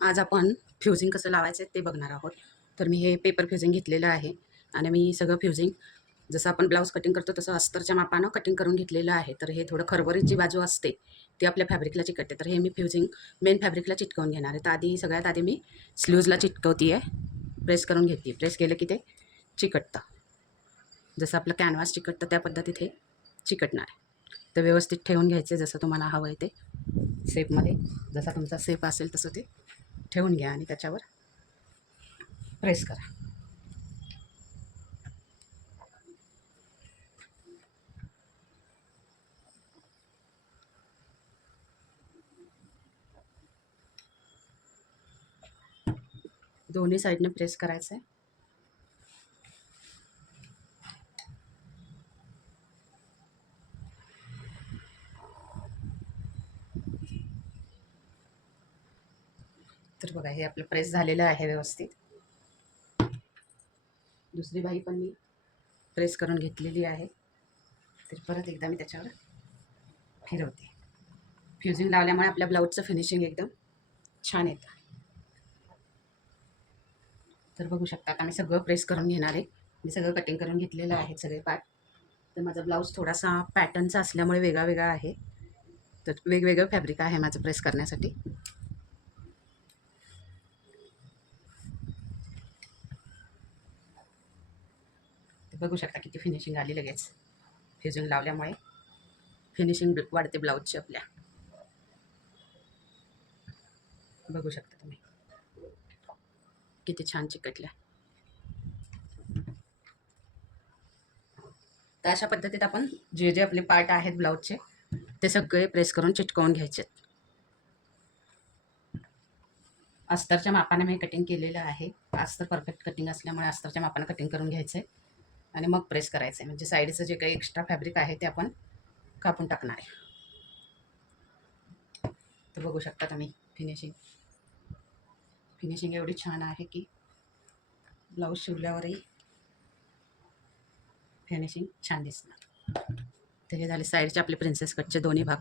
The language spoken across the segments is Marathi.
आज आपण फ्युजिंग कसं लावायचं ते बघणार आहोत. तर मी हे पेपर फ्युजिंग घेतलेलं आहे आणि मी सगळं फ्युजिंग जसं आपण ब्लाऊज कटिंग करतो तसं अस्तरच्या मापानं कटिंग करून घेतलेलं आहे. तर हे थोडं खरबरीत जी बाजू असते ती आपल्या फॅब्रिकला चिकटते. तर हे मी फ्युजिंग मेन फॅब्रिकला चिटकवून घेणार आहे. तर सगळ्यात आधी मी स्लीव्जला चिटकवते आहे, प्रेस करून घेते. प्रेस केलं की ते चिकटतं. जसं आपलं कॅनव्हास चिकटतं त्या पद्धतीत हे चिकटणार आहे. तर व्यवस्थित ठेवून घ्यायचे जसं तुम्हाला हवं आहे ते शेपमध्ये. जसा तुमचा शेप असेल तसं ते ठेवून घ्या आणि त्याच्यावर प्रेस करा. दोन्ही साईडने प्रेस करायचं आहे. तर बघा हे आपलं प्रेस झालेलं आहे व्यवस्थित. दुसरी बाही पण मी प्रेस करून घेतलेली आहे. तर परत एकदा मी त्याच्यावर फिरवते. फ्युजिंग लावल्यामुळे आपल्या ब्लाऊजचं फिनिशिंग एकदम छान येतं. तर बघू शकता आता मी सगळं प्रेस करून घेणार आहे. मी सगळं कटिंग करून घेतलेलं आहे सगळे पार्ट. तर माझा ब्लाऊज थोडासा पॅटर्नचा असल्यामुळे वेगळा वेगळा आहे. तर वेगवेगळं फॅब्रिक आहे माझं प्रेस करण्यासाठी. तर बघू शकता किती फिनिशिंग आली लगेच. फ्युजिंग लावल्यामुळे फिनिशिंग वाढते ब्लाऊजची आपल्या. बघू शकता तुम्ही किती छान चिकटल्या. तर अशा पद्धतीत आपण जे जे आपले पार्ट आहेत ब्लाऊजचे ते सगळे प्रेस करून चिटकवून घ्यायचे. अस्तरच्या मापाने मी कटिंग केलेलं आहे. अस्तर परफेक्ट कटिंग असल्यामुळे अस्तरच्या मापाने कटिंग करून घ्यायचं आहे आणि मग प्रेस करायचं आहे. म्हणजे साईडचं जे काही एक्स्ट्रा फॅब्रिक आहे ते आपण कापून टाकणार आहे. तर बघू शकता तुम्ही फिनिशिंग एवढी छान आहे की ब्लाऊज शिवल्यावरही फिनिशिंग छान दिसणार. तर हे झाले साईडचे आपले प्रिन्सेस कटचे दोन्ही भाग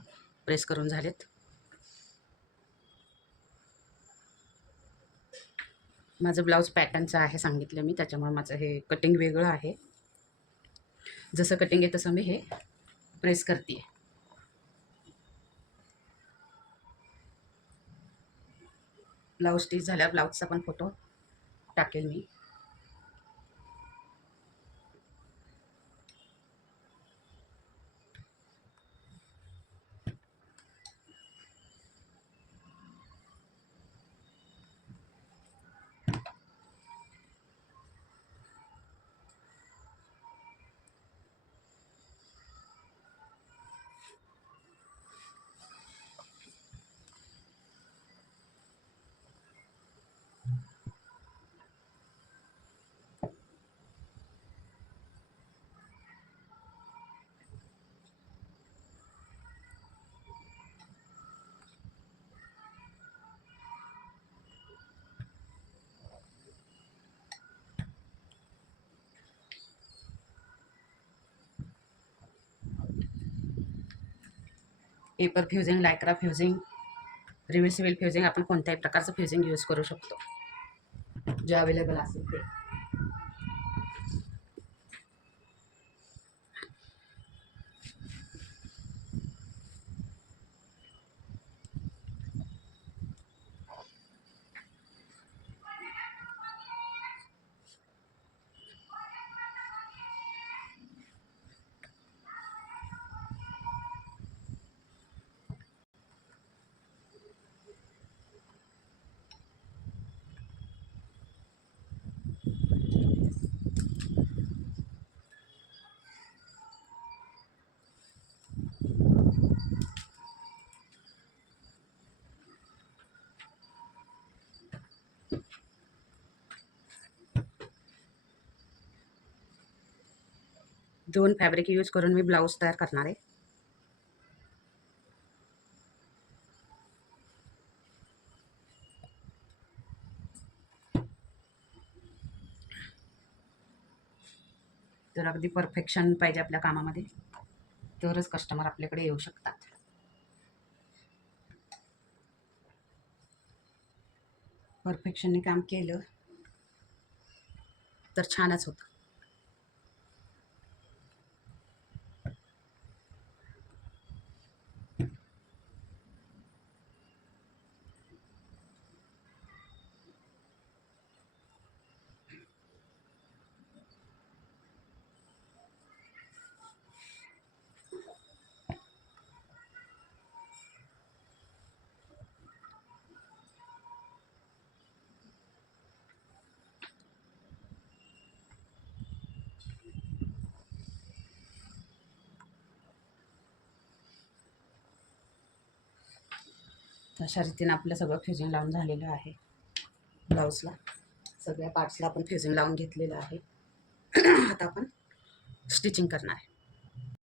प्रेस करून झालेत. माझं ब्लाऊज पॅटर्नचं आहे सांगितलं मी, त्याच्यामुळे माझं हे कटिंग वेगळं आहे. जसं कटिंग आहे तसं मी हे प्रेस करते. ब्लाऊज स्टिच झाल्यावर ब्लाऊजचा पण फोटो टाकेल मी. पेपर फ्युजिंग, लायक्रा फ्युजिंग, रिव्हर्सिबल फ्युजिंग, आपण कोणत्याही प्रकारचं फ्युजिंग यूज करू शकतो जे अवेलेबल असेल ते. दोन फॅब्रिक यूज करून मी ब्लाऊज तयार करणार आहे. तर अगदी परफेक्शन पाहिजे आपल्या कामामध्ये, तरच कस्टमर आपल्याकडे येऊ शकतात. परफेक्शनने काम केलं तर छानच होतं. अशा रीतीनं आपलं सगळं फ्युजिंग लावून झालेलं आहे. ब्लाऊजला सगळ्या पार्ट्सला आपण फ्युजिंग लावून घेतलेलं आहे. आता आपण स्टिचिंग करणार आहे.